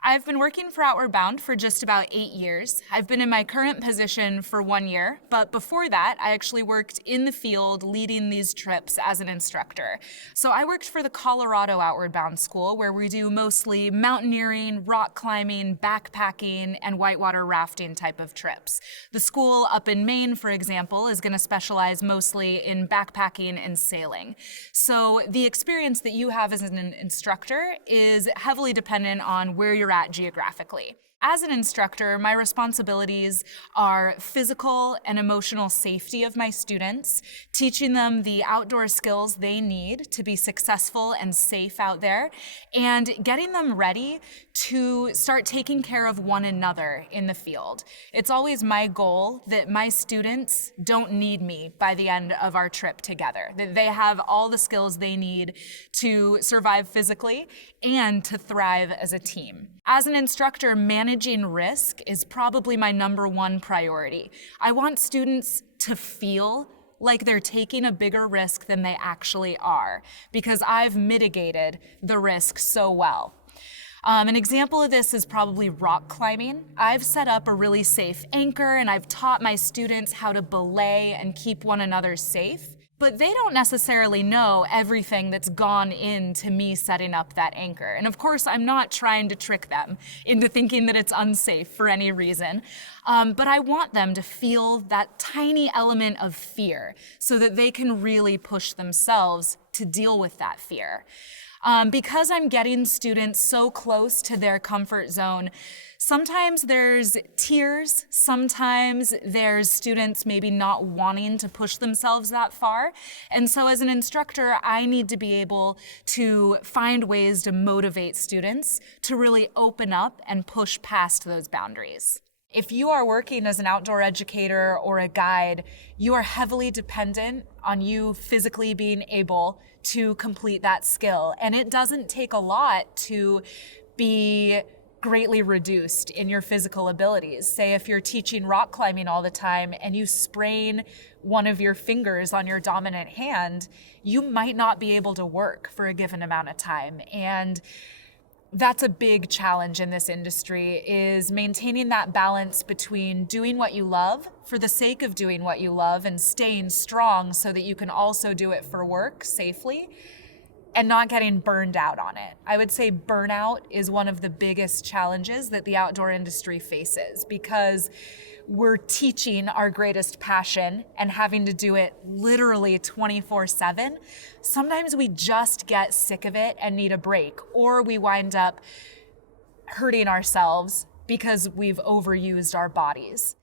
I've been working for Outward Bound for just about 8 years. I've been in my current position for 1 year, but before that, I actually worked in the field leading these trips as an instructor. So I worked for the Colorado Outward Bound School, where we do mostly mountaineering, rock climbing, backpacking, and whitewater rafting type of trips. The school up in Maine, for example, is going to specialize mostly in backpacking and sailing. So the experience that you have as an instructor is heavily dependent on where you're at geographically. As an instructor, my responsibilities are physical and emotional safety of my students, teaching them the outdoor skills they need to be successful and safe out there, and getting them ready to start taking care of one another in the field. It's always my goal that my students don't need me by the end of our trip together, that they have all the skills they need to survive physically and to thrive as a team. As an instructor, managing risk is probably my #1 priority. I want students to feel like they're taking a bigger risk than they actually are, because I've mitigated the risk so well. An example of this is probably rock climbing. I've set up a really safe anchor and I've taught my students how to belay and keep one another safe. But they don't necessarily know everything that's gone into me setting up that anchor. And of course, I'm not trying to trick them into thinking that it's unsafe for any reason. But I want them to feel that tiny element of fear so that they can really push themselves to deal with that fear. Because I'm getting students so close to their comfort zone, sometimes there's tears, sometimes there's students maybe not wanting to push themselves that far. And so as an instructor, I need to be able to find ways to motivate students to really open up and push past those boundaries. If you are working as an outdoor educator or a guide, you are heavily dependent on you physically being able to complete that skill. And it doesn't take a lot to be greatly reduced in your physical abilities. Say if you're teaching rock climbing all the time and you sprain one of your fingers on your dominant hand, you might not be able to work for a given amount of time. And that's a big challenge in this industry, is maintaining that balance between doing what you love for the sake of doing what you love and staying strong so that you can also do it for work safely and not getting burned out on it. I would say burnout is one of the biggest challenges that the outdoor industry faces, because we're teaching our greatest passion and having to do it literally 24/7. Sometimes we just get sick of it and need a break, or we wind up hurting ourselves because we've overused our bodies.